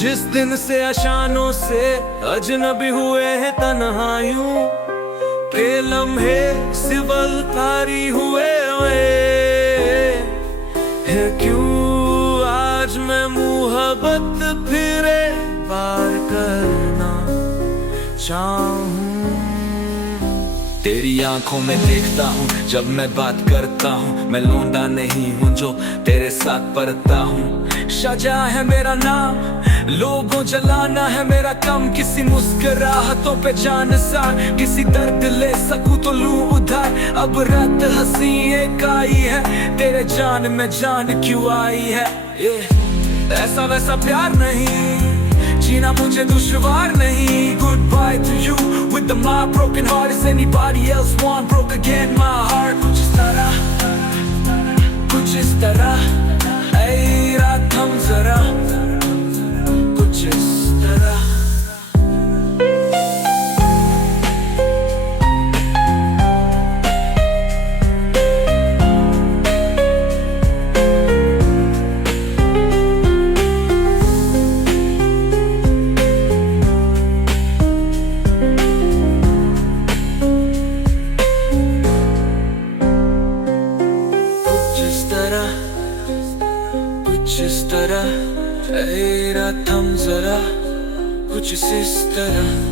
जिस दिन से अशानों से अजनबी हुए हैं तन्हाइयों के लम्हे सिवल तारी हुए है, क्यों आज मैं मुहब्बत फिरे बार करना चाहूं। तेरी आंखों में देखता हूँ जब मैं बात करता हूँ, मैं लौंडा नहीं हूँ जो तेरे साथ पढ़ता हूँ। शाहजहां है मेरा नाम, लोगों जलाना है मेरा काम, किसी मुस्कुराहटों पे जान सार, किसी दर्द ले सकूं तो लूं उधार। अब रात हंसी एक आई है, तेरे जान में जान क्यों आई है। ऐसा वैसा प्यार नहीं, जीना मुझे दुश्वार नहीं। Goodbye to you with my broken heart. Is anybody else one broke again my heart? कुछ इस तरह, कुछ इस तरह, ऐ रात थम जरा, कुछ इस तरह। कुछ इस तरह, ऐ रात थम जरा, कुछ इस तरह।